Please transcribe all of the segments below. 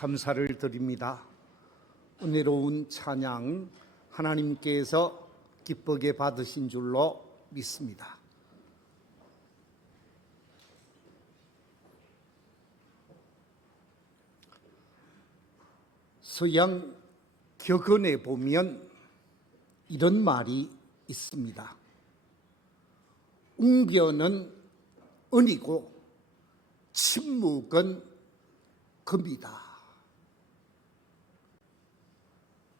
감사를 드립니다. 은혜로운 찬양 하나님께서 기쁘게 받으신 줄로 믿습니다. 서양 격언에 보면 이런 말이 있습니다. 웅변은 은이고 침묵은 금이다.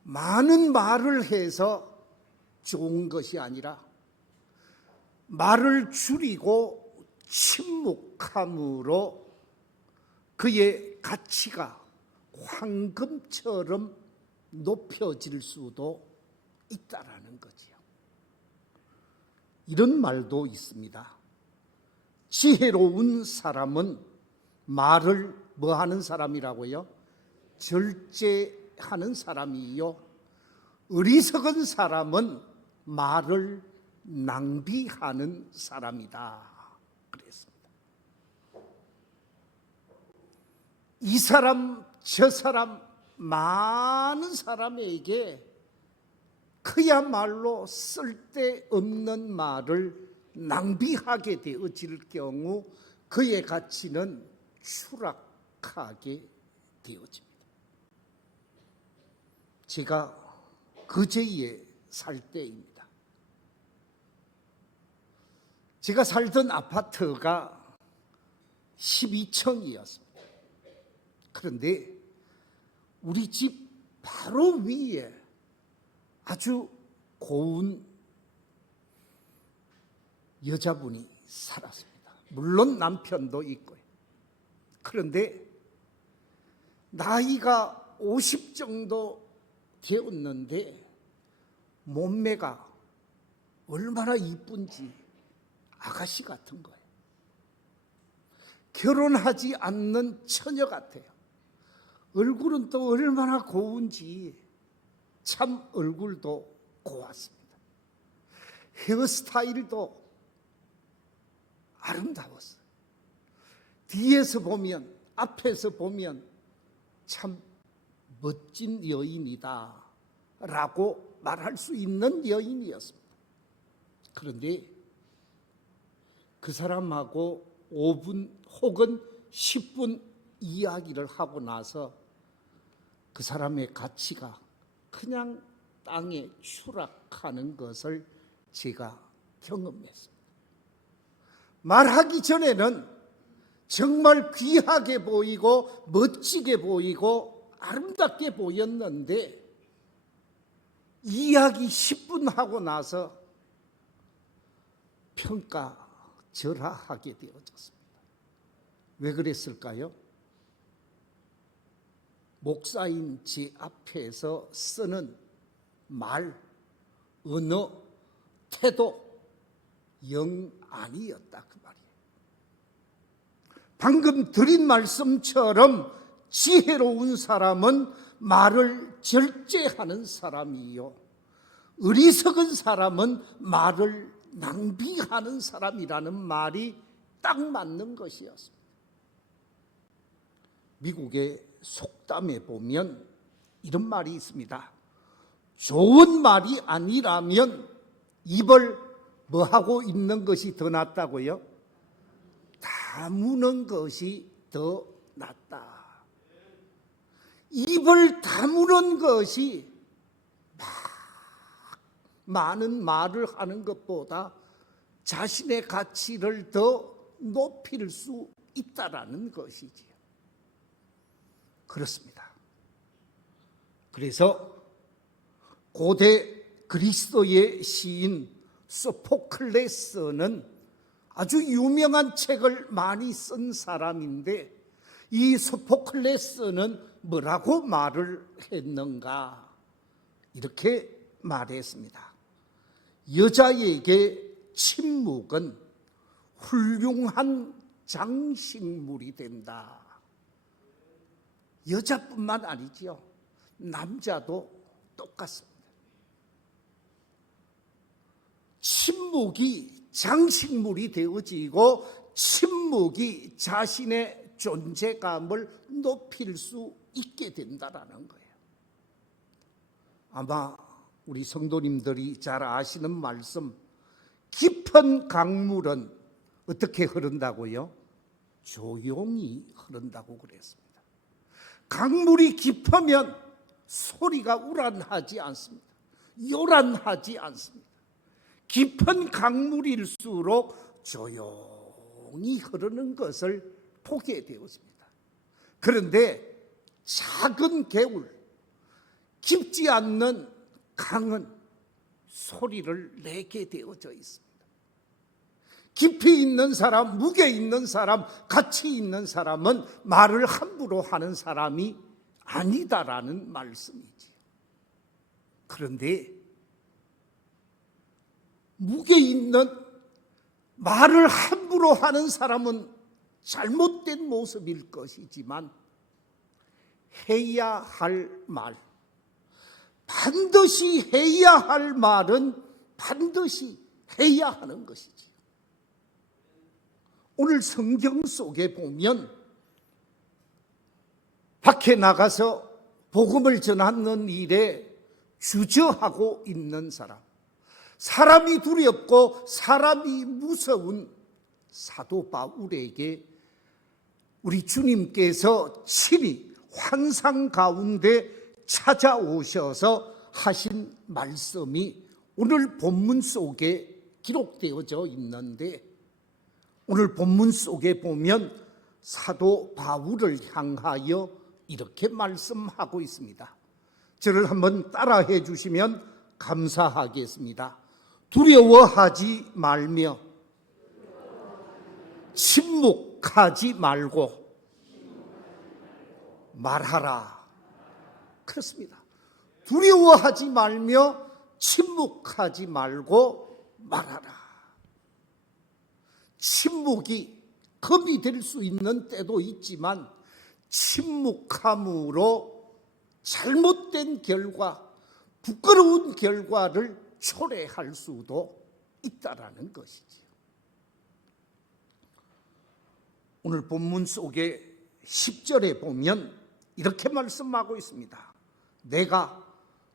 많은 말을 해서 좋은 것이 아니라 말을 줄이고 침묵함으로 그의 가치가 황금처럼 높여질 수도 있다라는 거지요. 이런 말도 있습니다. 지혜로운 사람은 말을 뭐 하는 사람이라고요? 절제하는 사람이요. 어리석은 사람은 말을 낭비하는 사람이다. 그랬습니다. 이 사람 저 사람 많은 사람에게 그야말로 쓸데없는 말을 낭비하게 되어질 경우 그의 가치는 추락하게 되어집니다. 제가 그제에 살 때입니다. 제가 살던 아파트가 12층이었습니다. 그런데 우리 집 바로 위에 아주 고운 여자분이 살았습니다. 물론 남편도 있고요. 그런데 나이가 50 정도 되었는데 몸매가 얼마나 이쁜지 아가씨 같은 거예요. 결혼하지 않는 처녀 같아요. 얼굴은 또 얼마나 고운지 참 얼굴도 고왔습니다. 헤어스타일도 아름다웠어요. 뒤에서 보면 앞에서 보면 참 멋진 여인이다 라고 말할 수 있는 여인이었습니다. 그런데 그 사람하고 5분 혹은 10분 이야기를 하고 나서 그 사람의 가치가 그냥 땅에 추락하는 것을 제가 경험했습니다. 말하기 전에는 정말 귀하게 보이고 멋지게 보이고 아름답게 보였는데 이야기 10분 하고 나서 평가절하하게 되어졌습니다. 왜 그랬을까요? 목사인 제 앞에서 쓰는 말, 언어, 태도 영 아니었다 그 말이에요. 방금 드린 말씀처럼 지혜로운 사람은 말을 절제하는 사람이요, 어리석은 사람은 말을 낭비하는 사람이라는 말이 딱 맞는 것이었습니다. 미국의 속담에 보면 이런 말이 있습니다. 좋은 말이 아니라면 입을 뭐 하고 있는 것이 더 낫다고요? 다무는 것이 더 낫다. 입을 다무는 것이 많은 말을 하는 것보다 자신의 가치를 더 높일 수 있다라는 것이지요. 그렇습니다. 그래서 고대 그리스도의 시인 소포클레스는 아주 유명한 책을 많이 쓴 사람인데 이 소포클레스는 뭐라고 말을 했는가? 이렇게 말했습니다. 여자에게 침묵은 훌륭한 장식물이 된다. 여자뿐만 아니지요. 남자도 똑같습니다. 침묵이 장식물이 되어지고 침묵이 자신의 존재감을 높일 수 있게 된다라는 거예요. 아마 우리 성도님들이 잘 아시는 말씀, 깊은 강물은 어떻게 흐른다고요? 조용히 흐른다고 그랬습니다. 강물이 깊으면 소리가 우란하지 않습니다. 요란하지 않습니다. 깊은 강물일수록 조용히 흐르는 것을 보게 되었습니다. 그런데 작은 개울, 깊지 않는 강은 소리를 내게 되어져 있습니다. 깊이 있는 사람, 무게 있는 사람, 가치 있는 사람은 말을 함부로 하는 사람이 아니다라는 말씀이지요. 그런데 무게 있는 말을 함부로 하는 사람은 잘못된 모습일 것이지만 해야 할 말, 반드시 해야 할 말은 반드시 해야 하는 것이지요. 오늘 성경 속에 보면 밖에 나가서 복음을 전하는 일에 주저하고 있는 사람, 사람이 두렵고 사람이 무서운 사도 바울에게 우리 주님께서 친히 환상 가운데 찾아오셔서 하신 말씀이 오늘 본문 속에 기록되어져 있는데, 오늘 본문 속에 보면 사도 바울을 향하여 이렇게 말씀하고 있습니다. 저를 한번 따라해 주시면 감사하겠습니다. 두려워하지 말며 침묵하지 말고 말하라. 그렇습니다. 두려워하지 말며 침묵하지 말고 말하라. 침묵이 겁이 될 수 있는 때도 있지만 침묵함으로 잘못된 결과, 부끄러운 결과를 초래할 수도 있다라는 것이지요. 오늘 본문 속에 10절에 보면 이렇게 말씀하고 있습니다. 내가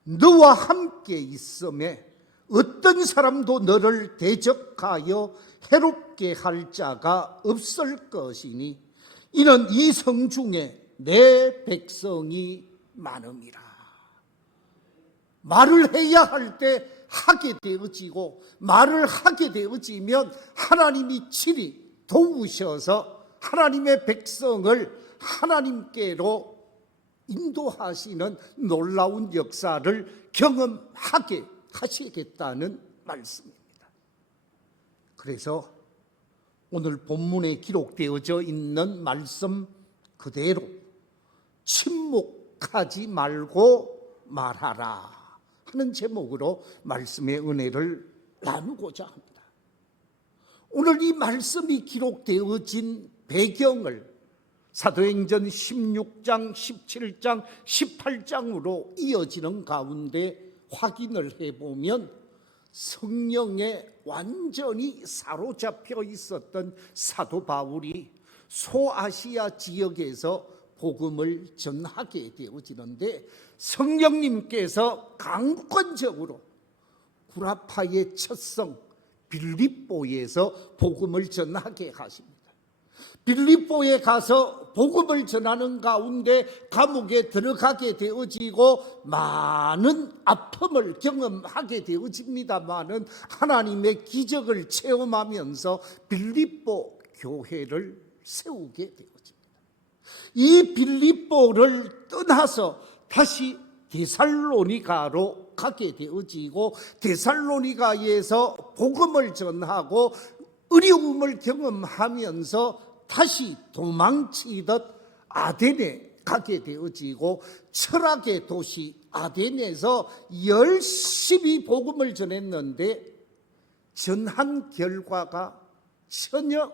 너와 함께 있음에 어떤 사람도 너를 대적하여 해롭게 할 자가 없을 것이니 이는 이 성 중에 내 백성이 많음이라. 말을 해야 할 때 하게 되어지고, 말을 하게 되어지면 하나님이 친히 도우셔서 하나님의 백성을 하나님께로 인도하시는 놀라운 역사를 경험하게 하시겠다는 말씀입니다. 그래서 오늘 본문에 기록되어져 있는 말씀 그대로 침묵하지 말고 말하라 하는 제목으로 말씀의 은혜를 나누고자 합니다. 오늘 이 말씀이 기록되어진 배경을 사도행전 16장, 17장, 18장으로 이어지는 가운데 확인을 해보면 성령에 완전히 사로잡혀 있었던 사도 바울이 소아시아 지역에서 복음을 전하게 되어지는데, 성령님께서 강권적으로 구라파의 첫성 빌립보에서 복음을 전하게 하십니다. 빌립보에 가서 복음을 전하는 가운데 감옥에 들어가게 되어지고 많은 아픔을 경험하게 되어집니다마는 하나님의 기적을 체험하면서 빌립보 교회를 세우게 되어집니다. 이 빌립보를 떠나서 다시 데살로니가로 가게 되어지고, 데살로니가에서 복음을 전하고 어려움을 경험하면서 다시 도망치듯 아덴에 가게 되어지고, 철학의 도시 아덴에서 열심히 복음을 전했는데 전한 결과가 전혀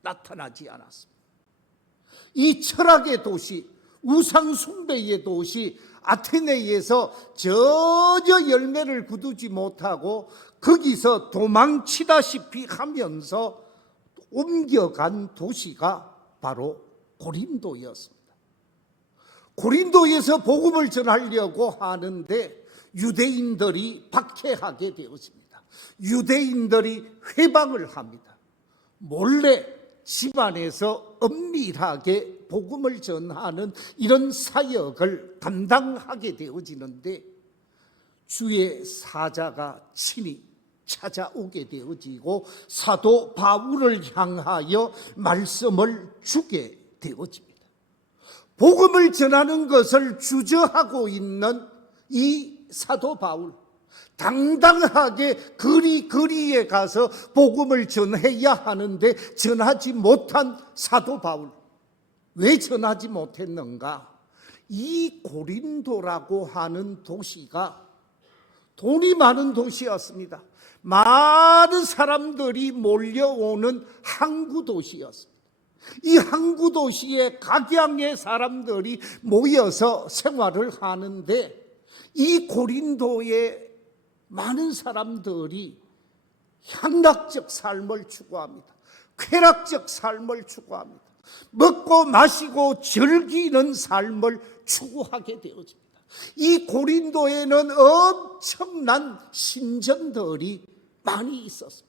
나타나지 않았습니다. 이 철학의 도시, 우상 숭배의 도시 아테네에서 전혀 열매를 거두지 못하고 거기서 도망치다시피 하면서 옮겨간 도시가 바로 고린도였습니다. 고린도에서 복음을 전하려고 하는데 유대인들이 박해하게 되었습니다. 유대인들이 회방을 합니다. 몰래 집안에서 엄밀하게 복음을 전하는 이런 사역을 감당하게 되어지는데 주의 사자가 친히 찾아오게 되어지고 사도 바울을 향하여 말씀을 주게 되어집니다. 복음을 전하는 것을 주저하고 있는 이 사도 바울, 당당하게 거리에 가서 복음을 전해야 하는데 전하지 못한 사도 바울. 왜 전하지 못했는가? 이 고린도라고 하는 도시가 돈이 많은 도시였습니다. 많은 사람들이 몰려오는 항구 도시였습니다. 이 항구 도시에 각양의 사람들이 모여서 생활을 하는데 이 고린도에 많은 사람들이 향락적 삶을 추구합니다. 쾌락적 삶을 추구합니다. 먹고 마시고 즐기는 삶을 추구하게 되어집니다. 이 고린도에는 엄청난 신전들이 많이 있었습니다.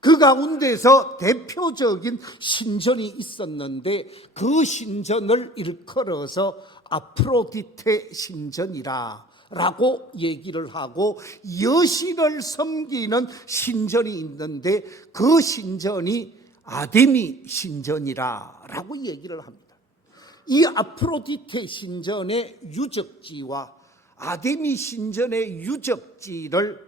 그 가운데서 대표적인 신전이 있었는데 그 신전을 일컬어서 아프로디테 신전이라 라고 얘기를 하고 여신을 섬기는 신전이 있는데 그 신전이 아데미 신전이라 라고 얘기를 합니다. 이 아프로디테 신전의 유적지와 아데미 신전의 유적지를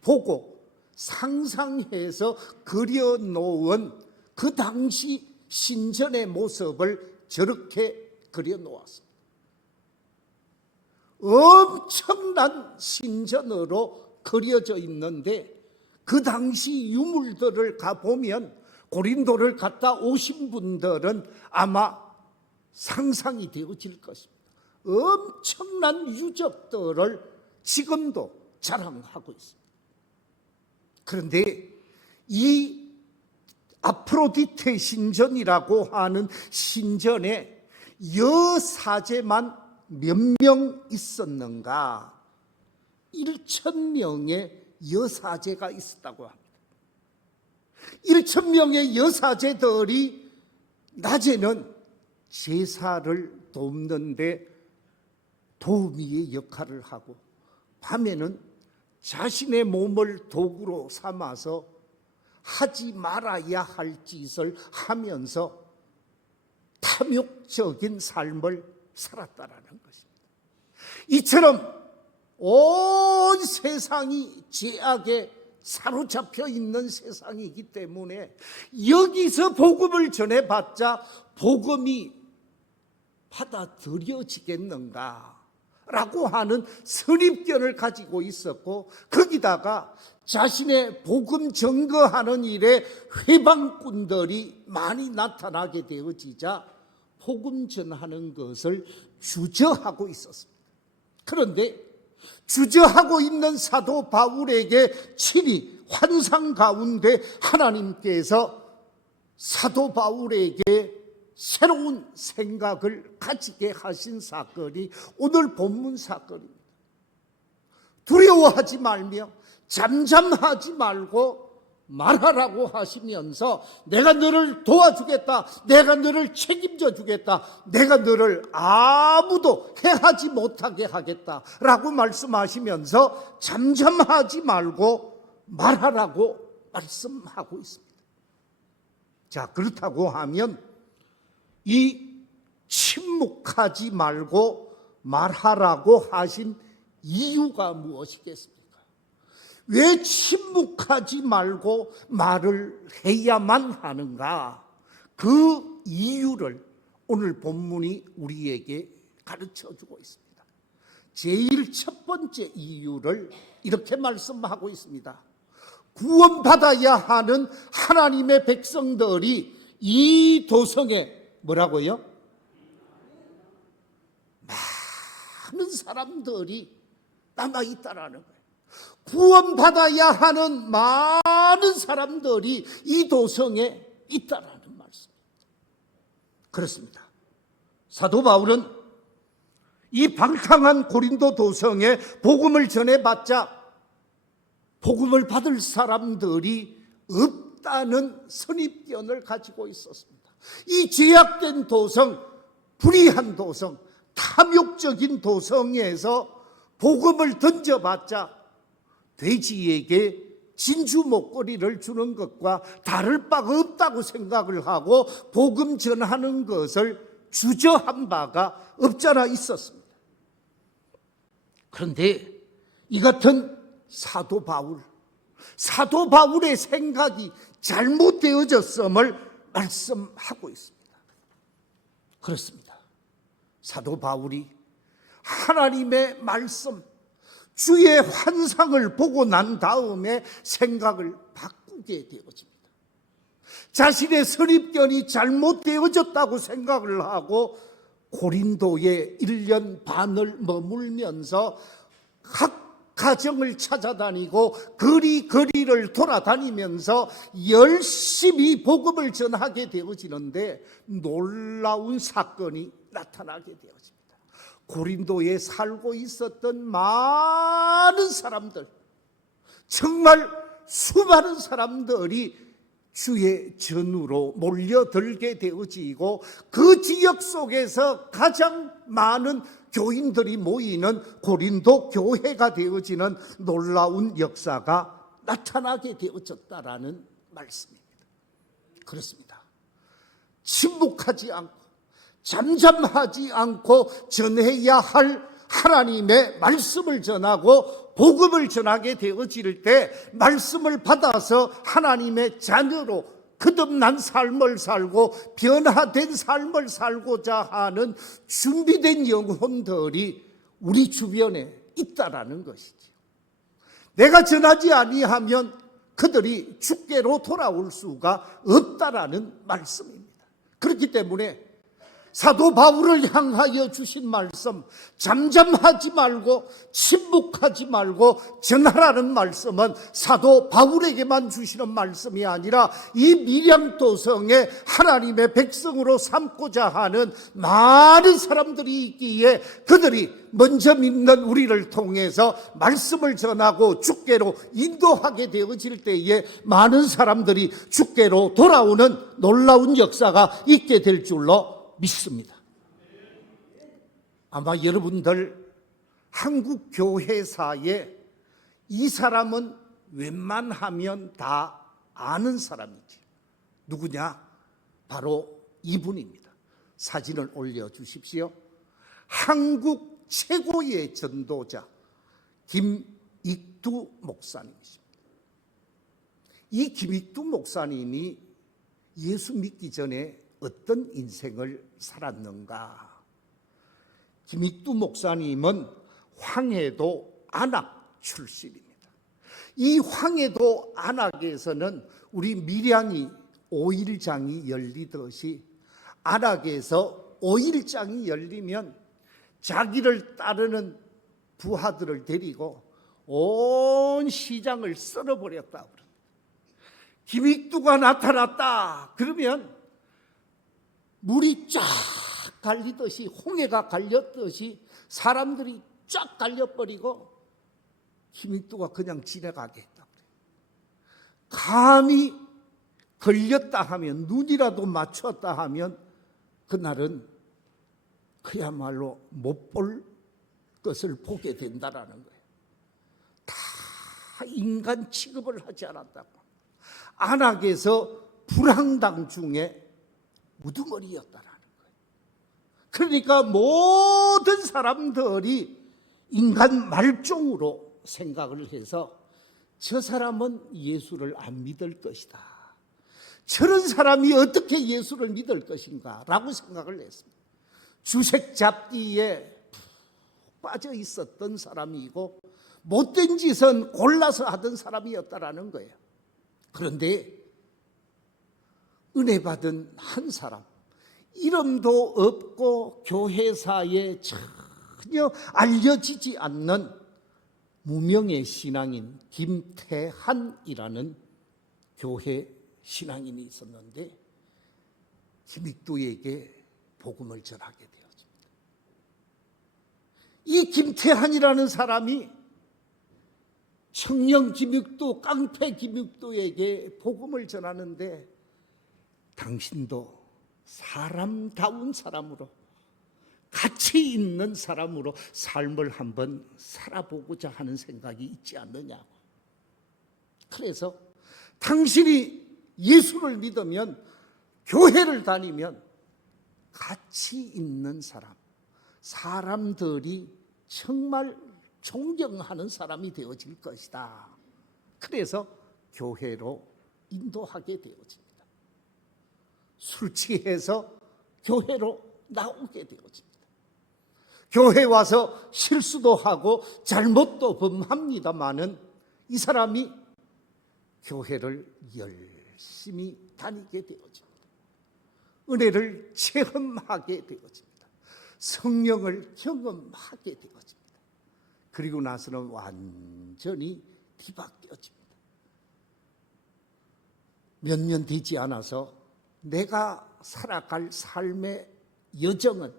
보고 상상해서 그려놓은 그 당시 신전의 모습을 저렇게 그려놓았습니다. 엄청난 신전으로 그려져 있는데 그 당시 유물들을 가보면 고린도를 갔다 오신 분들은 아마 상상이 되어질 것입니다. 엄청난 유적들을 지금도 자랑하고 있습니다. 그런데 이 아프로디테 신전이라고 하는 신전에 여사제만 몇 명 있었는가? 1,000명의 여사제가 있었다고 합니다. 1,000명의 여사제들이 낮에는 제사를 돕는데 도우미의 역할을 하고 밤에는 자신의 몸을 도구로 삼아서 하지 말아야 할 짓을 하면서 탐욕적인 삶을 살았다라는 것입니다. 이처럼 온 세상이 죄악에 사로잡혀 있는 세상이기 때문에 여기서 복음을 전해봤자 복음이 받아들여지겠는가 라고 하는 선입견을 가지고 있었고 거기다가 자신의 복음 증거하는 일에 회방꾼들이 많이 나타나게 되어지자 복음 전하는 것을 주저하고 있었습니다. 그런데 주저하고 있는 사도 바울에게 친히 환상 가운데 하나님께서 사도 바울에게 새로운 생각을 가지게 하신 사건이 오늘 본문 사건입니다. 두려워하지 말며 잠잠하지 말고 말하라고 하시면서 내가 너를 도와주겠다, 내가 너를 책임져 주겠다, 내가 너를 아무도 해하지 못하게 하겠다 라고 말씀하시면서 잠잠하지 말고 말하라고 말씀하고 있습니다. 자, 그렇다고 하면 이 침묵하지 말고 말하라고 하신 이유가 무엇이겠습니까? 왜 침묵하지 말고 말을 해야만 하는가? 그 이유를 오늘 본문이 우리에게 가르쳐주고 있습니다. 제일 첫 번째 이유를 이렇게 말씀하고 있습니다. 구원받아야 하는 하나님의 백성들이 이 도성에 뭐라고요? 많은 사람들이 남아있다라는 거예요. 구원받아야 하는 많은 사람들이 이 도성에 있다라는 말씀입니다. 그렇습니다. 사도 바울은 이 방탕한 고린도 도성에 복음을 전해봤자 복음을 받을 사람들이 없다는 선입견을 가지고 있었습니다. 이 죄악된 도성, 불의한 도성, 탐욕적인 도성에서 복음을 던져봤자 돼지에게 진주 목걸이를 주는 것과 다를 바가 없다고 생각을 하고 복음 전하는 것을 주저한 바가 없잖아 있었습니다. 그런데 이 같은 사도 바울의 생각이 잘못되어졌음을 말씀하고 있습니다. 그렇습니다. 사도 바울이 하나님의 말씀, 주의 환상을 보고 난 다음에 생각을 바꾸게 되어집니다. 자신의 선입견이 잘못되어졌다고 생각을 하고 고린도에 1년 반을 머물면서 각 가정을 찾아다니고 거리를 돌아다니면서 열심히 복음을 전하게 되어지는데 놀라운 사건이 나타나게 되어집니다. 고린도에 살고 있었던 많은 사람들, 정말 수많은 사람들이 주의 전으로 몰려들게 되어지고 그 지역 속에서 가장 많은 교인들이 모이는 고린도 교회가 되어지는 놀라운 역사가 나타나게 되어졌다라는 말씀입니다. 그렇습니다. 침묵하지 않고 잠잠하지 않고 전해야 할 하나님의 말씀을 전하고 복음을 전하게 되어질 때 말씀을 받아서 하나님의 자녀로 거듭난 삶을 살고 변화된 삶을 살고자 하는 준비된 영혼들이 우리 주변에 있다라는 것이죠. 내가 전하지 아니하면 그들이 주께로 돌아올 수가 없다라는 말씀입니다. 그렇기 때문에 사도 바울을 향하여 주신 말씀, 잠잠하지 말고 침묵하지 말고 전하라는 말씀은 사도 바울에게만 주시는 말씀이 아니라 이 밀양도성에 하나님의 백성으로 삼고자 하는 많은 사람들이 있기에 그들이 먼저 믿는 우리를 통해서 말씀을 전하고 주께로 인도하게 되어질 때에 많은 사람들이 주께로 돌아오는 놀라운 역사가 있게 될 줄로 믿습니다. 아마 여러분들 한국 교회사에 이 사람은 웬만하면 다 아는 사람이지. 누구냐? 바로 이분입니다. 사진을 올려주십시오. 한국 최고의 전도자 김익두 목사님이십니다. 이 김익두 목사님이 예수 믿기 전에 어떤 인생을 살았는가? 김익두 목사님은 황해도 안악 출신입니다. 이 황해도 안악에서는 우리 밀양이 5일장이 열리듯이 안악에서 5일장이 열리면 자기를 따르는 부하들을 데리고 온 시장을 썰어버렸다. 김익두가 나타났다. 그러면 물이 쫙 갈리듯이 홍해가 갈렸듯이 사람들이 쫙 갈려버리고 김익두가 그냥 지나가게 했다. 감히 걸렸다 하면 눈이라도 맞췄다 하면 그날은 그야말로 못 볼 것을 보게 된다라는 거예요. 다 인간 취급을 하지 않았다고. 안악에서 불황당 중에 우두머리였다라는 거예요. 그러니까 모든 사람들이 인간 말종으로 생각을 해서 저 사람은 예수를 안 믿을 것이다. 저런 사람이 어떻게 예수를 믿을 것인가 라고 생각을 했습니다. 주색 잡기에 빠져 있었던 사람이고 못된 짓은 골라서 하던 사람이었다라는 거예요. 그런데 은혜 받은 한 사람, 이름도 없고 교회사에 전혀 알려지지 않는 무명의 신앙인 김태한이라는 교회 신앙인이 있었는데 김익두에게 복음을 전하게 되었습니다. 이 김태한이라는 사람이 청년 김육도, 깡패 김육도에게 복음을 전하는데, 당신도 사람다운 사람으로, 가치 있는 사람으로 삶을 한번 살아보고자 하는 생각이 있지 않느냐고. 그래서 당신이 예수를 믿으면, 교회를 다니면 가치 있는 사람, 사람들이 정말 존경하는 사람이 되어질 것이다. 그래서 교회로 인도하게 되어집니다. 술 취해서 교회로 나오게 되어집니다. 교회 와서 실수도 하고 잘못도 범합니다마는 이 사람이 교회를 열심히 다니게 되어집니다. 은혜를 체험하게 되어집니다. 성령을 경험하게 되어집니다. 그리고 나서는 완전히 뒤바뀌어집니다. 몇 년 되지 않아서 내가 살아갈 삶의 여정은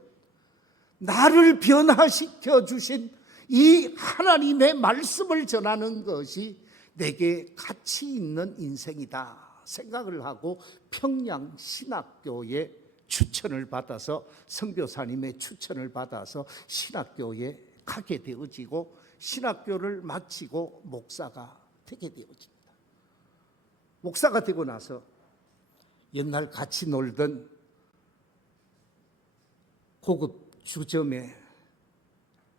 나를 변화시켜 주신 이 하나님의 말씀을 전하는 것이 내게 가치 있는 인생이다 생각을 하고, 평양신학교에 추천을 받아서, 선교사님의 추천을 받아서 신학교에 가게 되어지고, 신학교를 마치고 목사가 되게 되어집니다. 목사가 되고 나서 옛날 같이 놀던 고급 주점의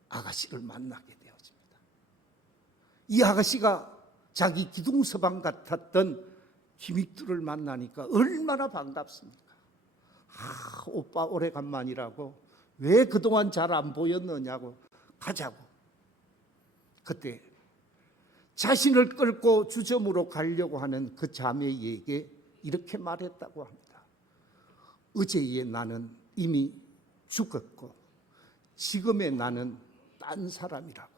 아가씨를 만나게 되어집니다. 이 아가씨가 자기 기둥서방 같았던 김익두를 만나니까 얼마나 반갑습니까? 오빠 오래간만이라고, 왜 그동안 잘 안 보였느냐고, 가자고. 그때 자신을 끌고 주점으로 가려고 하는 그 자매에게 이렇게 말했다고 합니다. 어제의 나는 이미 죽었고 지금의 나는 딴 사람이라고.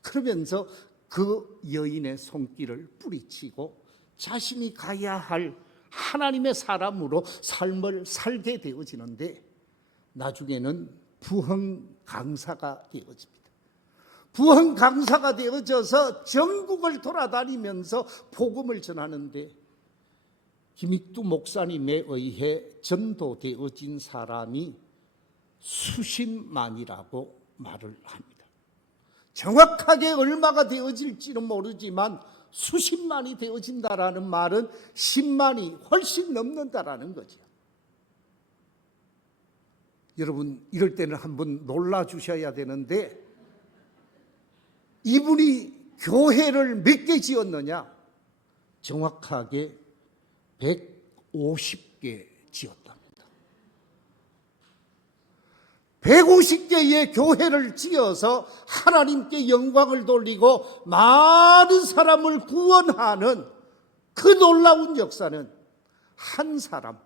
그러면서 그 여인의 손길을 뿌리치고 자신이 가야 할 하나님의 사람으로 삶을 살게 되어지는데, 나중에는 부흥 강사가 되어집니다. 부흥 강사가 되어져서 전국을 돌아다니면서 복음을 전하는데, 김익두 목사님에 의해 전도되어진 사람이 수십만이라고 말을 합니다. 정확하게 얼마가 되어질지는 모르지만 수십만이 되어진다라는 말은 10만이 훨씬 넘는다라는 거죠. 여러분, 이럴 때는 한번 놀라 주셔야 되는데, 이분이 교회를 몇 개 지었느냐? 정확하게 150개 지었답니다. 150개의 교회를 지어서 하나님께 영광을 돌리고 많은 사람을 구원하는 그 놀라운 역사는 한 사람,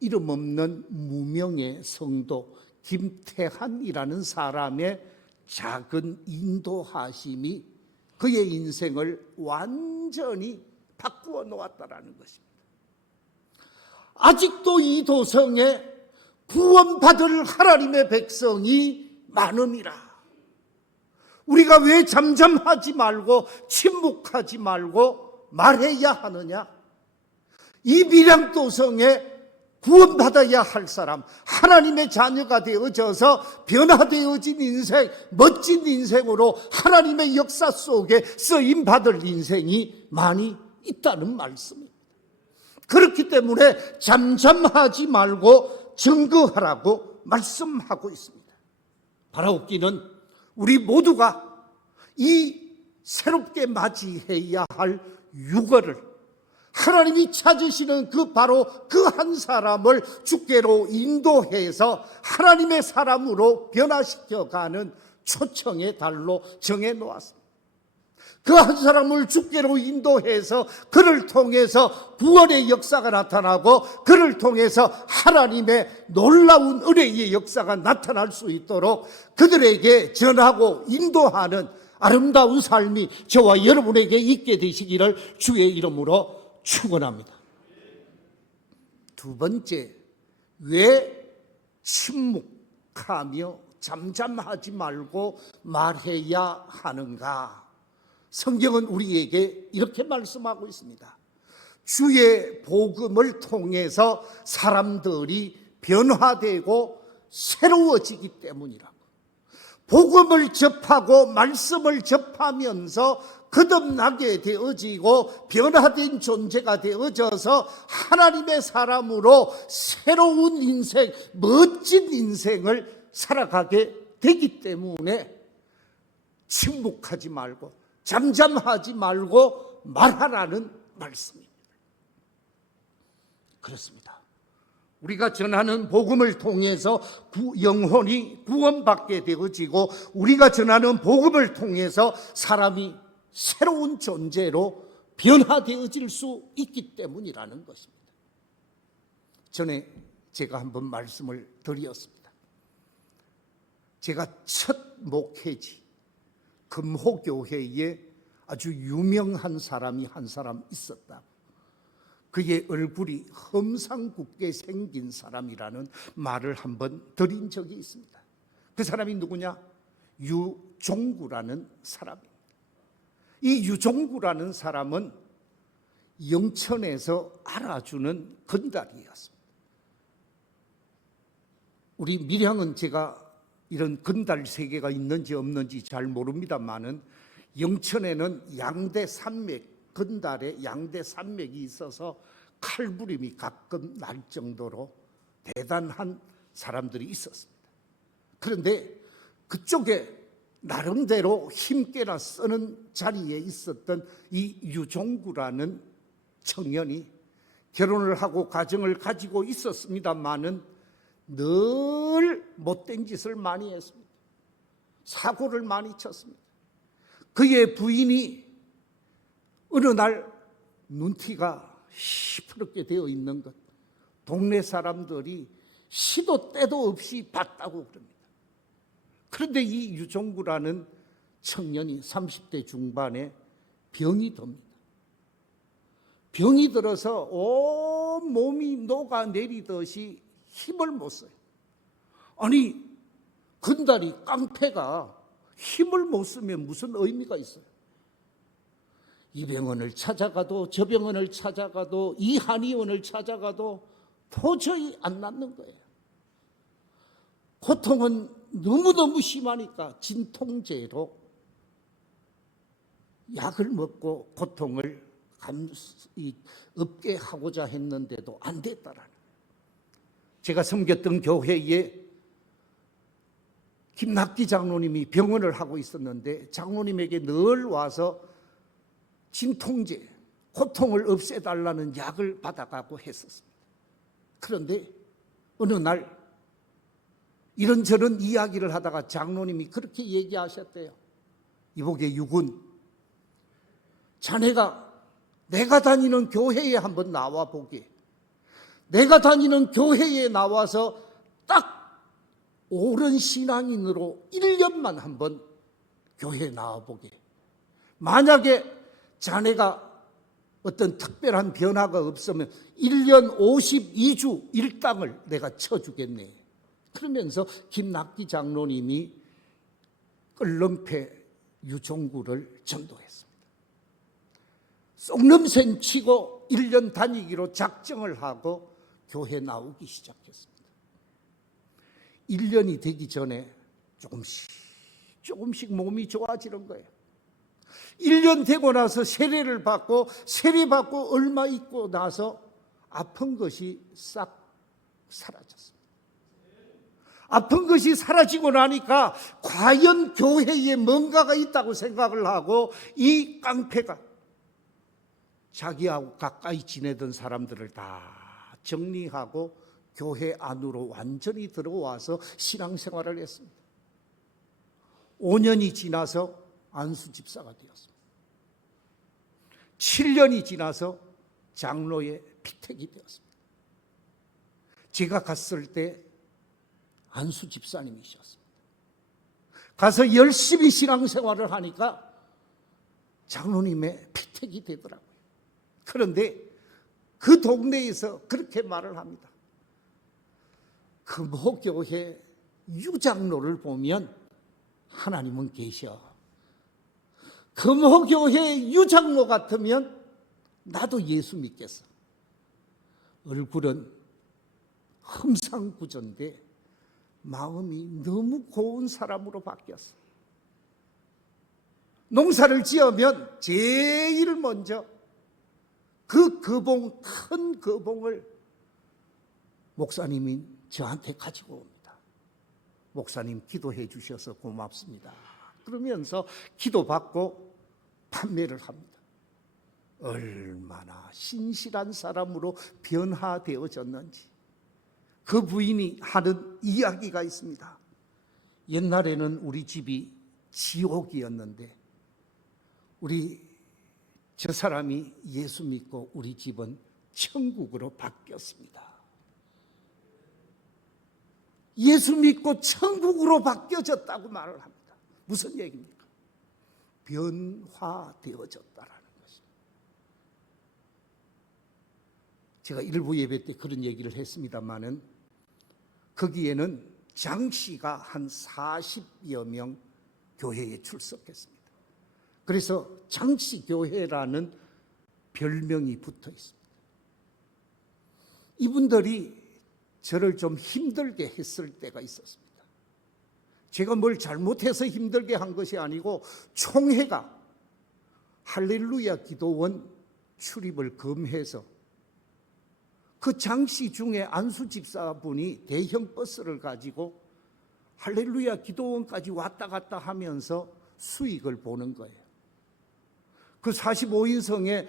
이름 없는 무명의 성도 김태한이라는 사람의 작은 인도하심이 그의 인생을 완전히 바꾸어 놓았다라는 것입니다. 아직도 이 도성에 구원받을 하나님의 백성이 많음이라. 우리가 왜 잠잠하지 말고 침묵하지 말고 말해야 하느냐? 이 밀양도성에 구원받아야 할 사람, 하나님의 자녀가 되어져서 변화되어진 인생, 멋진 인생으로 하나님의 역사 속에 쓰임받을 인생이 많이 있다는 말씀입니다. 그렇기 때문에 잠잠하지 말고 증거하라고 말씀하고 있습니다. 바라옵기는 우리 모두가 이 새롭게 맞이해야 할 유거를, 하나님이 찾으시는 바로 그 한 사람을 주께로 인도해서 하나님의 사람으로 변화시켜가는 초청의 달로 정해놓았습니다. 그 한 사람을 주께로 인도해서 그를 통해서 구원의 역사가 나타나고, 그를 통해서 하나님의 놀라운 은혜의 역사가 나타날 수 있도록 그들에게 전하고 인도하는 아름다운 삶이 저와 여러분에게 있게 되시기를 주의 이름으로 축원합니다. 두 번째, 왜 침묵하며 잠잠하지 말고 말해야 하는가? 성경은 우리에게 이렇게 말씀하고 있습니다. 주의 복음을 통해서 사람들이 변화되고 새로워지기 때문이라고. 복음을 접하고 말씀을 접하면서 거듭나게 되어지고 변화된 존재가 되어져서 하나님의 사람으로 새로운 인생, 멋진 인생을 살아가게 되기 때문에 침묵하지 말고 잠잠하지 말고 말하라는 말씀입니다. 그렇습니다. 우리가 전하는 복음을 통해서 영혼이 구원받게 되어지고 우리가 전하는 복음을 통해서 사람이 새로운 존재로 변화되어질 수 있기 때문이라는 것입니다. 전에 제가 한번 말씀을 드렸습니다. 제가 첫 목회지 금호교회에 아주 유명한 사람이 한 사람 있었다. 그의 얼굴이 험상궂게 생긴 사람이라는 말을 한번 드린 적이 있습니다. 그 사람이 누구냐? 유종구라는 사람입니다. 이 유종구라는 사람은 영천에서 알아주는 건달이었습니다. 우리 밀양은 제가 이런 건달 세계가 있는지 없는지 잘 모릅니다만은 영천에는 양대 산맥, 건달에 양대 산맥이 있어서 칼부림이 가끔 날 정도로 대단한 사람들이 있었습니다. 그런데 그쪽에 나름대로 힘께나 쓰는 자리에 있었던 이 유종구라는 청년이 결혼을 하고 가정을 가지고 있었습니다마는 늘 못된 짓을 많이 했습니다. 사고를 많이 쳤습니다. 그의 부인이 어느 날 눈티가 시퍼렇게 되어 있는 것, 동네 사람들이 시도 때도 없이 봤다고 그럽니다. 그런데 이 유종구라는 청년이 30대 중반에 병이 듭니다. 병이 들어서 온 몸이 녹아내리듯이 힘을 못 써요. 아니, 건달이 깡패가 힘을 못 쓰면 무슨 의미가 있어요? 이 병원을 찾아가도 저 병원을 찾아가도 이 한의원을 찾아가도 도저히 안 낫는 거예요. 고통은 너무너무 심하니까 진통제로 약을 먹고 고통을 없게 하고자 했는데도 안 됐다라는 거예요. 제가 섬겼던 교회에 김낙기 장로님이 병원을 하고 있었는데 장로님에게 늘 와서 진통제, 고통을 없애달라는 약을 받아가고 했었습니다. 그런데 어느 날 이런저런 이야기를 하다가 장로님이 그렇게 얘기하셨대요. 이복의 유군, 자네가 내가 다니는 교회에 한번 나와 보게. 내가 다니는 교회에 나와서 딱 옳은 신앙인으로 1년만 한번 교회에 나와보게. 만약에 자네가 어떤 특별한 변화가 없으면 1년 52주 일당을 내가 쳐주겠네. 그러면서 김낙기 장로님이 끌렁패 유종구를 전도했습니다. 쏙냄새 치고 1년 다니기로 작정을 하고 교회 나오기 시작했습니다. 1년이 되기 전에 조금씩 몸이 좋아지는 거예요. 1년 되고 나서 세례를 받고 얼마 있고 나서 아픈 것이 싹 사라졌습니다. 아픈 것이 사라지고 나니까 과연 교회에 뭔가가 있다고 생각을 하고 이 깡패가 자기하고 가까이 지내던 사람들을 다 정리하고 교회 안으로 완전히 들어와서 신앙생활을 했습니다. 5년이 지나서 안수 집사가 되었습니다. 7년이 지나서 장로의 피택이 되었습니다. 제가 갔을 때 안수 집사님이셨습니다. 가서 열심히 신앙생활을 하니까 장로님의 피택이 되더라고요. 그런데 그 동네에서 그렇게 말을 합니다. 금호교회 유장로를 보면 하나님은 계셔. 금호교회 유장로 같으면 나도 예수 믿겠어. 얼굴은 흠상구전데 마음이 너무 고운 사람으로 바뀌었어. 농사를 지으면 제일 먼저 그 거봉, 큰 거봉을 목사님이 저한테 가지고 옵니다. 목사님 기도해 주셔서 고맙습니다. 그러면서 기도받고 판매를 합니다. 얼마나 신실한 사람으로 변화되어졌는지 그 부인이 하는 이야기가 있습니다. 옛날에는 우리 집이 지옥이었는데 저 사람이 예수 믿고 우리 집은 천국으로 바뀌었습니다. 예수 믿고 천국으로 바뀌어졌다고 말을 합니다. 무슨 얘기입니까? 변화되어졌다라는 것입니다. 제가 일부 예배 때 그런 얘기를 했습니다마는 거기에는 장씨가 한 40여 명 교회에 출석했습니다. 그래서 장씨교회라는 별명이 붙어 있습니다. 이분들이 저를 좀 힘들게 했을 때가 있었습니다. 제가 뭘 잘못해서 힘들게 한 것이 아니고 총회가 할렐루야 기도원 출입을 금해서 그 장씨 중에 안수 집사분이 대형 버스를 가지고 할렐루야 기도원까지 왔다 갔다 하면서 수익을 보는 거예요. 그 45인성에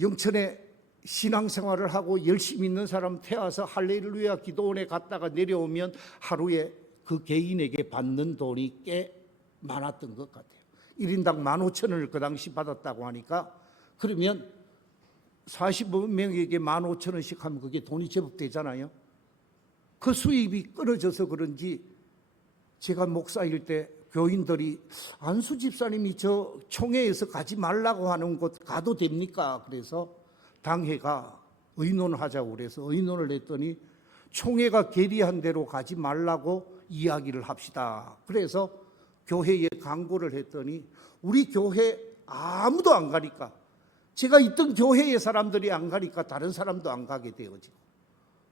영천에 신앙생활을 하고 열심히 있는 사람 태워서 할렐루야 기도원에 갔다가 내려오면 하루에 그 개인에게 받는 돈이 꽤 많았던 것 같아요. 1인당 15,000원을 그 당시 받았다고 하니까 그러면 45명에게 15,000원씩 하면 그게 돈이 제법 되잖아요. 그 수입이 끊어져서 그런지 제가 목사일 때 교인들이 안수 집사님이 저 총회에서 가지 말라고 하는 곳 가도 됩니까? 그래서 당회가 의논하자고 그래서 의논을 했더니 총회가 결의한 대로 가지 말라고 이야기를 합시다. 그래서 교회에 광고를 했더니 우리 교회 아무도 안 가니까 제가 있던 교회의 사람들이 안 가니까 다른 사람도 안 가게 되어지고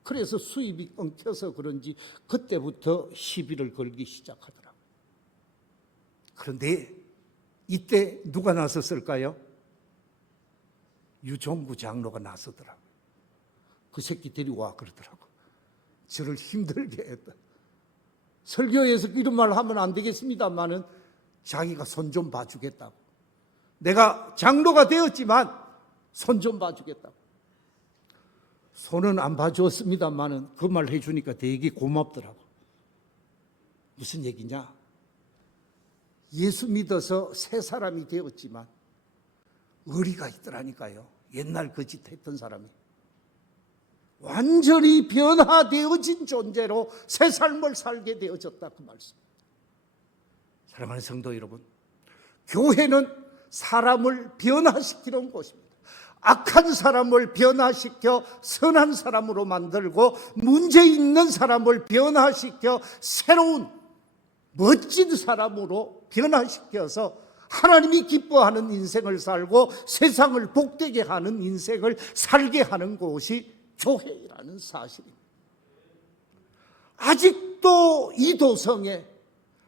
그래서 수입이 끊겨서 그런지 그때부터 시비를 걸기 시작하더라고요. 그런데 이때 누가 나섰을까요? 유종구 장로가 나서더라고요. 그 새끼 데리고 와 그러더라고요. 저를 힘들게 했다. 설교에서 이런 말 하면 안 되겠습니다만은 자기가 손 좀 봐주겠다고. 내가 장로가 되었지만 손 좀 봐주겠다고. 손은 안 봐주었습니다만은 그 말 해주니까 되게 고맙더라고. 무슨 얘기냐? 예수 믿어서 새 사람이 되었지만 의리가 있더라니까요. 옛날 그 짓 했던 사람이 완전히 변화되어진 존재로 새 삶을 살게 되어졌다 그 말씀. 사랑하는 성도 여러분, 교회는 사람을 변화시키는 곳입니다. 악한 사람을 변화시켜 선한 사람으로 만들고 문제 있는 사람을 변화시켜 새로운 멋진 사람으로 변화시켜서 하나님이 기뻐하는 인생을 살고 세상을 복되게 하는 인생을 살게 하는 곳이 교회라는 사실입니다. 아직도 이 도성에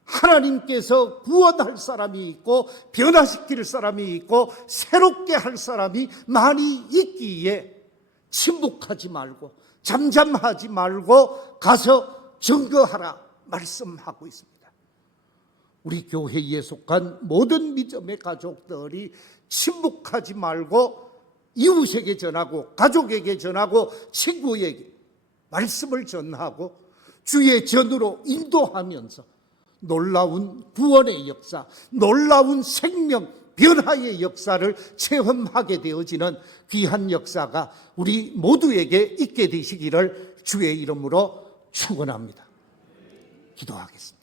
하나님께서 구원할 사람이 있고 변화시킬 사람이 있고 새롭게 할 사람이 많이 있기에 침묵하지 말고 잠잠하지 말고 가서 증거하라 말씀하고 있습니다. 우리 교회에 속한 모든 믿음의 가족들이 침묵하지 말고 이웃에게 전하고 가족에게 전하고 친구에게 말씀을 전하고 주의 전으로 인도하면서 놀라운 구원의 역사, 놀라운 생명 변화의 역사를 체험하게 되어지는 귀한 역사가 우리 모두에게 있게 되시기를 주의 이름으로 축원합니다. 기도하겠습니다.